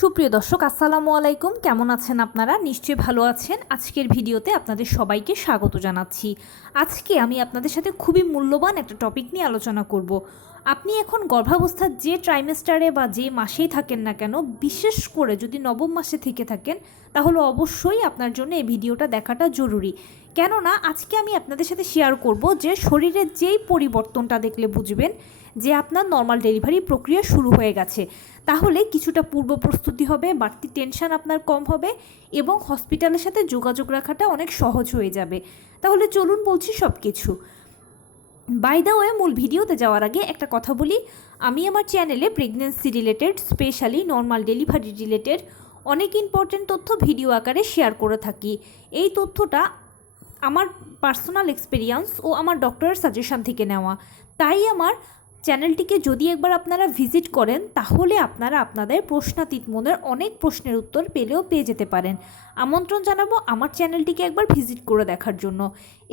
সুপ্রিয় দর্শক, আসসালামু আলাইকুম। কেমন আছেন আপনারা? নিশ্চয়ই ভালো আছেন। আজকের ভিডিওতে আপনাদের সবাইকে স্বাগত জানাচ্ছি। আজকে আমি আপনাদের সাথে খুবই মূল্যবান একটা টপিক নিয়ে আলোচনা করব। আপনি এখন গর্ভাবস্থার যে ট্রাইমেস্টারে বা যে মাসেই থাকেন না কেন, বিশেষ করে যদি নবম মাসে থেকে থাকেন, তাহলে অবশ্যই আপনার জন্য এই ভিডিওটা দেখাটা জরুরি। কেননা, আজকে আমি আপনাদের সাথে শেয়ার করব যে শরীরের যেই পরিবর্তনটা দেখলে বুঝবেন, যে আপনার নর্মাল ডেলিভারি প্রক্রিয়া শুরু হয়ে গেছে। তাহলে কিছুটা পূর্ব প্রস্তুতি হবে, বাড়তি টেনশন আপনার কম হবে এবং হসপিটালের সাথে যোগাযোগ রাখাটা অনেক সহজ হয়ে যাবে। তাহলে চলুন বলছি সব কিছু বাই দ্য ওয়ে মূল ভিডিওতে যাওয়ার আগে একটা কথা বলি। আমি আমার চ্যানেলে pregnancy related specially normal delivery related অনেক ইম্পর্টেন্ট তথ্য ভিডিও আকারে শেয়ার করে থাকি। এই তথ্যটা আমার পার্সোনাল এক্সপিরিয়েন্স ও আমার ডক্টরের সাজেশান থেকে নেওয়া। তাই আমার চ্যানেলটিকে যদি একবার আপনারা ভিজিট করেন, তাহলে আপনারা আপনাদের প্রশ্নাতীত মনের অনেক প্রশ্নের উত্তর পেলেও পেয়ে যেতে পারেন। আমন্ত্রণ জানাব আমার চ্যানেলটিকে একবার ভিজিট করে দেখার জন্য।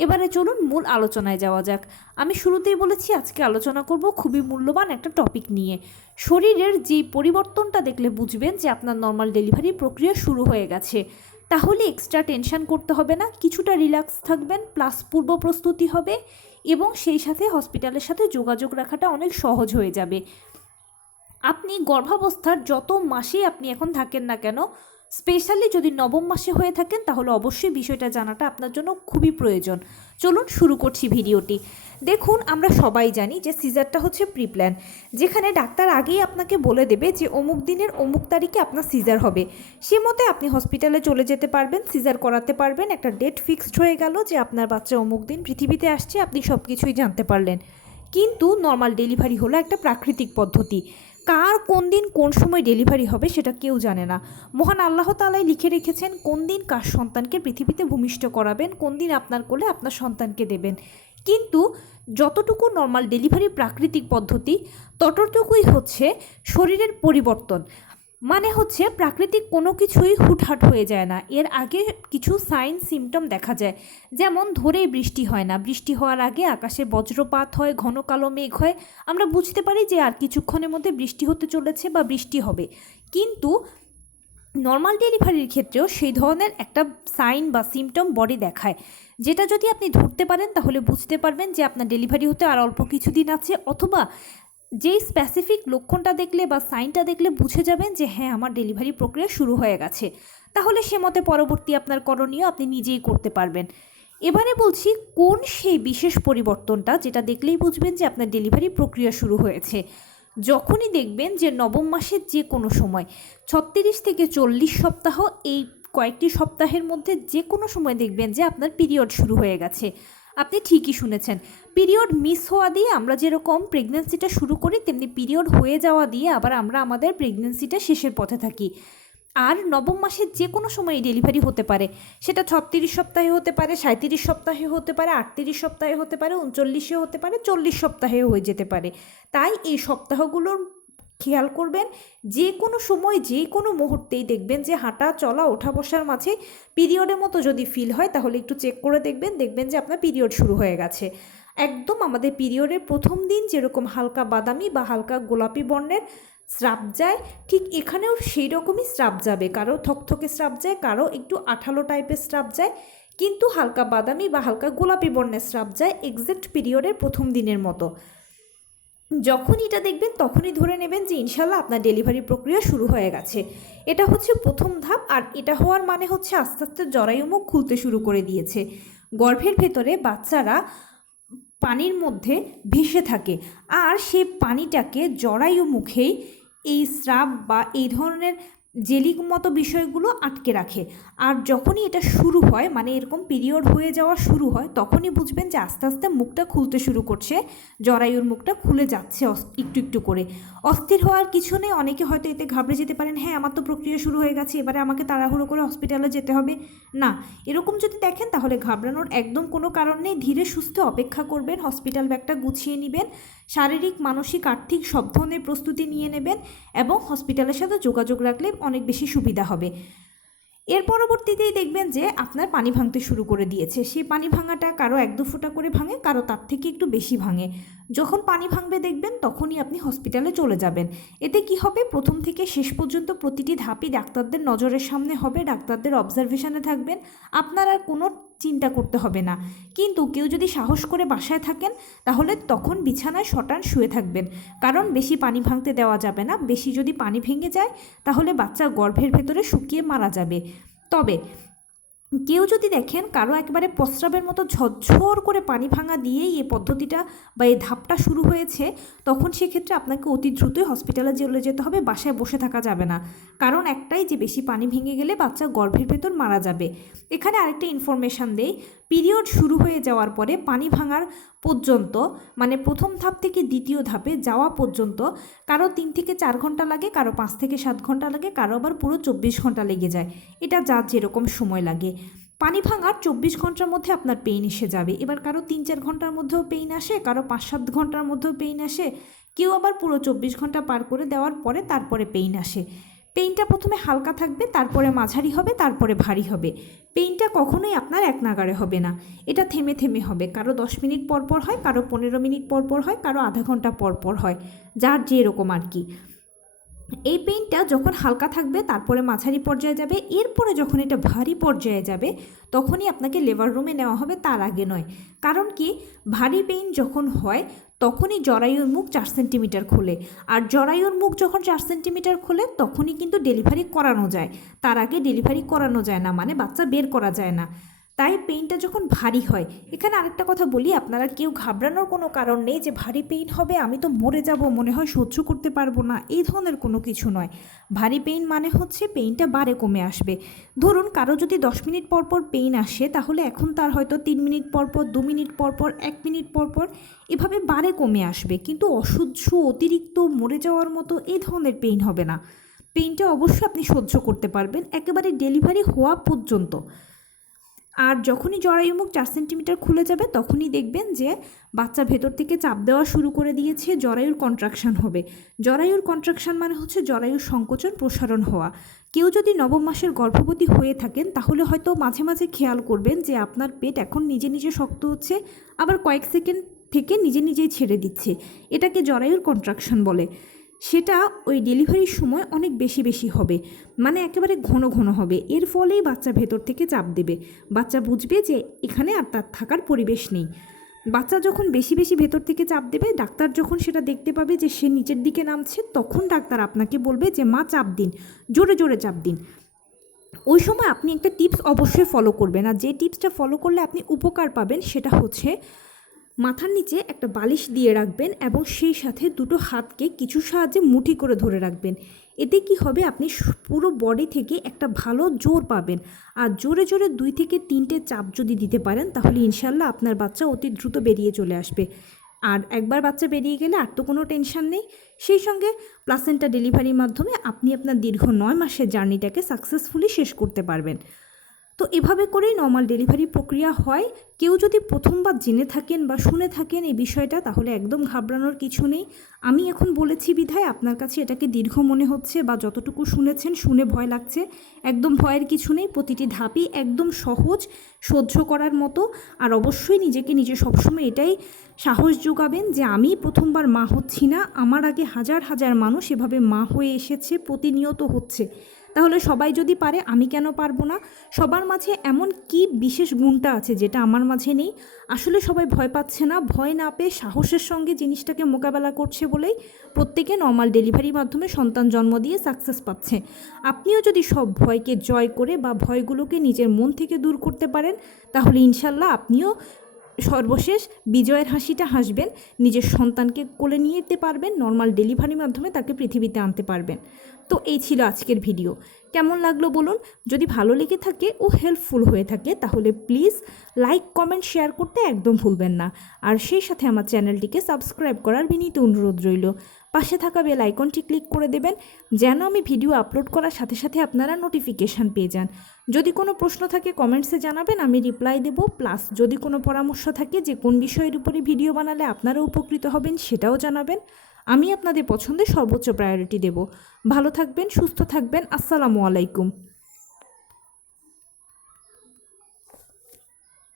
এবারে চলুন মূল আলোচনায় যাওয়া যাক। আমি শুরুতেই বলেছি, আজকে আলোচনা করব খুবই মূল্যবান একটা টপিক নিয়ে। শরীরের যে পরিবর্তনটা দেখলে বুঝবেন যে আপনার নর্মাল ডেলিভারি প্রক্রিয়া শুরু হয়ে গেছে। তাহলে এক্সট্রা টেনশন করতে হবে না, কিছুটা রিল্যাক্স থাকবেন প্লাস পূর্ব প্রস্তুতি হবে এবং সেই সাথে হসপিটালের সাথে যোগাযোগ রাখাটা অনেক সহজ হয়ে যাবে। আপনি গর্ভাবস্থার যত মাসেই আপনি এখন থাকেন না কেন স্পেশালি যদি নবম মাসে হয়ে থাকেন, তাহলে অবশ্যই বিষয়টা জানাটা আপনার জন্য খুবই প্রয়োজন। চলুন শুরু করছি ভিডিওটি। দেখুন, আমরা সবাই জানি যে সিজারটা হচ্ছে প্রিপ্ল্যান, যেখানে ডাক্তার আগেই আপনাকে বলে দেবে যে অমুক দিনের অমুক তারিখে আপনার সিজার হবে। সে মতে আপনি হসপিটালে চলে যেতে পারবেন, সিজার করাতে পারবেন, একটা ডেট ফিক্সড হয়ে গেল যে আপনার বাচ্চা অমুক দিন পৃথিবীতে আসছে, আপনি সব কিছুই জানতে পারলেন। কিন্তু নর্মাল ডেলিভারি হলো একটা প্রাকৃতিক পদ্ধতি। কার কোন দিন কোন সময় ডেলিভারি হবে সেটা কেউ জানে না। মহান আল্লাহ তালাই লিখে রেখেছেন, কোন দিন কার সন্তানকে পৃথিবীতে ভূমিষ্ঠ করাবেন, কোন দিন আপনার কোলে আপনার সন্তানকে দেবেন। কিন্তু যতটুকু নর্মাল ডেলিভারি প্রাকৃতিক পদ্ধতি, ততটুকুই হচ্ছে শরীরের পরিবর্তন। মানে হচ্ছে প্রাকৃতিক কোনো কিছুই হুটহাট হয়ে যায় না। এর আগে কিছু সাইন সিমটম দেখা যায়। যেমন ধরেই বৃষ্টি হয় না। বৃষ্টি হওয়ার আগে আকাশে বজ্রপাত হয়, ঘন কালো মেঘ হয়। আমরা বুঝতে পারি যে আর কিছুক্ষণের মধ্যে বৃষ্টি হতে চলেছে বা বৃষ্টি হবে। কিন্তু নর্মাল ডেলিভারির ক্ষেত্রেও সেই ধরনের একটা সাইন বা সিমটম বডি দেখায়। যেটা যদি আপনি ধরতে পারেন, তাহলে বুঝতে পারবেন যে আপনার ডেলিভারি হতে আর অল্প কিছুদিন আছে, অথবা যেই স্পেসিফিক লক্ষণটা দেখলে বা সাইনটা দেখলে বুঝে যাবেন যে হ্যাঁ আমার ডেলিভারি প্রক্রিয়া শুরু হয়ে গেছে। তাহলে সে মতে পরবর্তী আপনার করণীয় আপনি নিজেই করতে পারবেন। এবারে বলছি, কোন সেই বিশেষ পরিবর্তনটা যেটা দেখলেই বুঝবেন যে আপনার ডেলিভারি প্রক্রিয়া শুরু হয়েছে? যখনই দেখবেন যে নবম মাসের যে কোনো সময়, ছত্রিশ থেকে চল্লিশ সপ্তাহ, এই কয়েকটি সপ্তাহের মধ্যে যে কোনো সময় দেখবেন যে আপনার পিরিয়ড শুরু হয়ে গেছে। আপনি ঠিকই শুনেছেন। পিরিয়ড মিস হওয়া দিয়ে আমরা যেরকম প্রেগনেন্সিটা শুরু করি, তেমনি পিরিয়ড হয়ে যাওয়া দিয়ে আবার আমরা আমাদের প্রেগনেন্সিটা শেষের পথে থাকি। আর নবম মাসের যে কোনো সময় ডেলিভারি হতে পারে। সেটা ছত্রিশ সপ্তাহে হতে পারে সাঁত্রিশ সপ্তাহে হতে পারে, আটত্রিশ সপ্তাহে হতে পারে, উনচল্লিশে হতে পারে, চল্লিশ সপ্তাহে হয়ে যেতে পারে। তাই এই সপ্তাহগুলোর খেয়াল করবেন যে কোনো সময় যে কোনো মুহূর্তেই দেখবেন যে হাঁটা, চলা, ওঠা বসার মাঝে পিরিয়ডের মতো যদি ফিল হয়, তাহলে একটু চেক করে দেখবেন দেখবেন যে আপনার পিরিয়ড শুরু হয়ে গেছে। একদম আমাদের পিরিয়ডের প্রথম দিন যেরকম হালকা বাদামি বা হালকা গোলাপি বর্ণের স্রাব যায়, ঠিক এখানেও সেই রকমই স্রাব যাবে। কারও থকথকে স্রাব যায়, কারও একটু আঠালো টাইপের স্রাব যায়, কিন্তু হালকা বাদামি বা হালকা গোলাপি বর্ণের স্রাব যায় এক্সাক্ট পিরিয়ডের প্রথম দিনের মতো। যখন এটা দেখবেন, তখনই ধরে নেবেন যে ইনশাল্লাহ আপনার ডেলিভারি প্রক্রিয়া শুরু হয়ে গেছে। এটা হচ্ছে প্রথম ধাপ, আর এটা হওয়ার মানে হচ্ছে আস্তে আস্তে জরায়ু মুখ খুলতে শুরু করে দিয়েছে। গর্ভের ভেতরে বাচ্চারা পানির মধ্যে ভেসে থাকে, আর সেই পানিটাকে জরায়ু মুখেই এই স্রাব বা এই ধরনের জেলিক মতো বিষয়গুলো আটকে রাখে। আর যখনই এটা শুরু হয় মানে এরকম পিরিয়ড হয়ে যাওয়া শুরু হয়, তখনই বুঝবেন যে আস্তে আস্তে মুখটা খুলতে শুরু করছে। জরায়ুর মুখটা খুলে যাচ্ছে একটু একটু করে। অস্থির হওয়ার কিছু নেই, অনেকে হয়তো এতে ঘাবড়ে যেতে পারেন হ্যাঁ আমার তো প্রক্রিয়া শুরু হয়ে গেছে, এবারে আমাকে তাড়াহুড়ো করে হসপিটালে যেতে হবে। না, এরকম যদি দেখেন, তাহলে ঘাবড়ানোর একদম কোনো কারণ নেই। ধীরে সুস্থে অপেক্ষা করবেন হসপিটাল ব্যাগটা গুছিয়ে নেবেন, শারীরিক, মানসিক, আর্থিক সব ধরনের প্রস্তুতি নিয়ে নেবেন এবং হসপিটালের সাথে যোগাযোগ রাখলে অনেক বেশি সুবিধা হবে। এর পরবর্তীতেই দেখবেন যে আপনার পানি ভাঙতে শুরু করে দিয়েছে। সেই পানি ভাঙাটা কারও এক দু ফোঁটা করে ভাঙে, কারও তার থেকে একটু বেশি ভাঙে। যখন পানি ভাঙবে দেখবেন, তখনই আপনি হসপিটালে চলে যাবেন। এতে কি হবে? প্রথম থেকে শেষ পর্যন্ত প্রতিটি ধাপই ডাক্তারদের নজরের সামনে হবে, ডাক্তারদের অবজারভেশনে থাকবেন। আপনার আর কোনো চিন্তা করতে হবে না। কিন্তু কেউ যদি সাহস করে বাসায় থাকেন, তাহলে তখন বিছানায় শটান শুয়ে থাকবেন। কারণ বেশি পানি ভাঙতে দেওয়া যাবে না। বেশি যদি পানি ভেঙে যায়, তাহলে বাচ্চা গর্ভের ভেতরে শুকিয়ে মারা যাবে। তবে কেউ যদি দেখেন কারও একেবারে প্রস্রাবের মতো ঝরঝর করে পানি ভাঙা দিয়েই এই পদ্ধতিটা বা এই ধাপটা শুরু হয়েছে, তখন সেক্ষেত্রে আপনাকে অতি দ্রুতই হসপিটালে চলে যেতে হবে, বাসায় বসে থাকা যাবে না। কারণ একটাই যে বেশি পানি ভেঙে গেলে বাচ্চা গর্ভের ভেতর মারা যাবে। এখানে আরেকটা ইনফরমেশান দেই পিরিয়ড শুরু হয়ে যাওয়ার পরে পানি ভাঙার পর্যন্ত মানে প্রথম ধাপ থেকে দ্বিতীয় ধাপে যাওয়া পর্যন্ত, কারও তিন থেকে চার ঘণ্টা লাগে, কারও পাঁচ থেকে সাত ঘণ্টা লাগে, কারও আবার পুরো চব্বিশ ঘণ্টা লেগে যায়। এটা যার যেরকম সময় লাগে। পানি ভাঙার চব্বিশ ঘণ্টার মধ্যে আপনার পেইন এসে যাবে। এবার কারও তিন চার ঘণ্টার মধ্যেও পেইন আসে, কারও পাঁচ সাত ঘণ্টার মধ্যেও পেইন আসে। কেউ আবার পুরো চব্বিশ ঘণ্টা পার করে দেওয়ার পরে তারপরে পেইন আসে। পেইনটা প্রথমে হালকা থাকবে, তারপরে মাঝারি হবে, তারপরে ভারী হবে। পেইনটা কখনোই আপনার এক নাগারে হবে না। এটা থেমে থেমে হবে। কারও দশ মিনিট পর পর হয়, কারও পনেরো মিনিট পর পর হয়, কারও আধা ঘণ্টা পর পর হয়। যার যে এরকম আর কি। এই পেইনটা যখন হালকা থাকবে, তারপরে মাঝারি পর্যায়ে যাবে, এরপরে যখন এটা ভারী পর্যায়ে যাবে, তখনই আপনাকে লেবার রুমে নেওয়া হবে তার আগে নয়। কারণ কি? ভারী পেইন যখন হয়, তখনই জরায়ুর মুখ চার সেন্টিমিটার খোলে। আর জরায়ুর মুখ যখন চার সেন্টিমিটার খোলে, তখনই কিন্তু ডেলিভারি করানো যায়। তার আগে ডেলিভারি করানো যায় না মানে বাচ্চা বের করা যায় না। তাই পেইনটা যখন ভারী হয়, এখানে আরেকটা কথা বলি, আপনারা কেউ ঘাবড়ানোর কোনো কারণ নেই যে ভারী পেইন হবে, আমি তো মরে যাব, মনে হয় সহ্য করতে পারব না, এই ধরনের কোনো কিছু নয়। ভারী পেইন মানে হচ্ছে পেইনটা বারে কমে আসবে। ধরুন কারও যদি দশ মিনিট পর পর পেইন আসে, তাহলে এখন তার হয়তো তিন মিনিট পর পর, দু মিনিট পর পর, এক মিনিট পর পর, এভাবে বারে কমে আসবে। কিন্তু অসহ্য, অতিরিক্ত, মরে যাওয়ার মতো এই ধরনের পেইন হবে না। পেইনটা অবশ্যই আপনি সহ্য করতে পারবেন, একেবারে ডেলিভারি হওয়া পর্যন্ত। আর যখনই জরায়ুমুখ চার সেন্টিমিটার খুলে যাবে, তখনই দেখবেন যে বাচ্চা ভেতর থেকে চাপ দেওয়া শুরু করে দিয়েছে, জরায়ুর কন্ট্রাকশন হবে। জরায়ুর কন্ট্রাকশন মানে হচ্ছে জরায়ুর সংকোচন, প্রসারণ হওয়া। কেউ যদি নবম মাসের গর্ভবতী হয়ে থাকেন, তাহলে হয়তো মাঝে মাঝে খেয়াল করবেন যে আপনার পেট এখন নিজে নিজে শক্ত হচ্ছে, আবার কয়েক সেকেন্ড থেকে নিজে নিজেই ছেড়ে দিচ্ছে। এটাকে জরায়ুর কন্ট্রাকশন বলে। সেটা ওই ডেলিভারির সময় অনেক বেশি বেশি হবে। মানে একেবারে ঘন ঘন হবে। এর ফলেই বাচ্চা ভেতর থেকে চাপ দেবে। বাচ্চা বুঝবে যে এখানে আর তার থাকার পরিবেশ নেই। বাচ্চা যখন বেশি বেশি ভেতর থেকে চাপ দেবে, ডাক্তার যখন সেটা দেখতে পাবে যে সে নিচের দিকে নামছে, তখন ডাক্তার আপনাকে বলবে যে, মা, চাপ দিন। জোরে জোরে চাপ দিন। ওই সময় আপনি একটা টিপস অবশ্যই ফলো করবেন। আর যে টিপসটা ফলো করলে আপনি উপকার পাবেন, সেটা হচ্ছে মাথার নিচে একটা বালিশ দিয়ে রাখবেন এবং সেই সাথে দুটো হাতকে কিছু সাহায্যে মুঠি করে ধরে রাখবেন। এতে কি হবে? আপনি পুরো বডি থেকে একটা ভালো জোর পাবেন। আর জোরে জোরে দুই থেকে তিনটে চাপ যদি দিতে পারেন, তাহলে ইনশাল্লাহ আপনার বাচ্চা অতি দ্রুত বেরিয়ে চলে আসবে। আর একবার বাচ্চা বেরিয়ে গেলে আর তো কোনো টেনশন নেই। সেই সঙ্গে প্লাসেন্টা ডেলিভারির মাধ্যমে আপনি আপনার দীর্ঘ নয় মাসের জার্নিটাকে সাকসেসফুলি শেষ করতে পারবেন। তো এভাবে করেই নর্মাল ডেলিভারি প্রক্রিয়া হয়। কেউ যদি প্রথমবার জেনে থাকেন বা শুনে থাকেন এই বিষয়টা, তাহলে একদম ঘাবড়ানোর কিছু নেই। আমি এখন বলেছি, বিধায় আপনার কাছে এটাকে দীর্ঘ মনে হচ্ছে বা যতটুকু শুনেছেন, শুনে ভয় লাগছে। একদম ভয়ের কিছু নেই, প্রতিটি ধাপই একদম সহজ, সহ্য করার মতো। আর অবশ্যই নিজেকে নিজে সবসময় এটাই সাহস যোগাবেন যে, আমি প্রথমবার মা হচ্ছি না, আমার আগে হাজার হাজার মানুষ এভাবে মা হয়ে এসেছে, প্রতিনিয়ত হচ্ছে। তাহলে সবাই যদি পারে, আমি কেন পারব না? সবার মাঝে এমন কি বিশেষ গুণটা আছে যেটা আমার মাঝে নেই? আসলে সবাই ভয় পাচ্ছে না, ভয় না পেয়ে সাহসের সঙ্গে জিনিসটাকে মোকাবেলা করছে বলেই প্রত্যেকে নর্মাল ডেলিভারির মাধ্যমে সন্তান জন্ম দিয়ে সাকসেস পাচ্ছে। আপনিও যদি সব ভয়কে জয় করে বা ভয়গুলোকে নিজের মন থেকে দূর করতে পারেন, তাহলে ইনশাল্লাহ আপনিও সর্বশেষ বিজয়ের হাসিটা হাসবেন, নিজের সন্তানকে কোলে নিয়ে যেতে পারবেন নর্মাল ডেলিভারির মাধ্যমে তাকে পৃথিবীতে আনতে পারবেন। তো এই ছিল আজকের ভিডিও কেমন লাগল বলুন? যদি ভালো লেগে থাকে ও হেল্পফুল হয়ে থাকে, তাহলে প্লিজ লাইক কমেন্ট শেয়ার করতে একদম ভুলবেন না। আর সেই সাথে আমার চ্যানেলটিকে সাবস্ক্রাইব করার বিনীত অনুরোধ রইল। পাশে থাকা বেল আইকনটি ক্লিক করে দেবেন, যেন আমি ভিডিও আপলোড করার সাথে সাথে আপনারা নোটিফিকেশান পেয়ে যান। যদি কোনো প্রশ্ন থাকে, কমেন্টসে জানাবেন, আমি রিপ্লাই দেব। প্লাস, যদি কোনো পরামর্শ থাকে যে কোন বিষয়ের উপরে ভিডিও বানালে আপনারা উপকৃত হবেন, সেটাও জানাবেন। আমি আপনাদের পছন্দে সর্বোচ্চ প্রায়োরিটি দেব। ভালো থাকবেন, সুস্থ থাকবেন। আসসালামু আলাইকুম।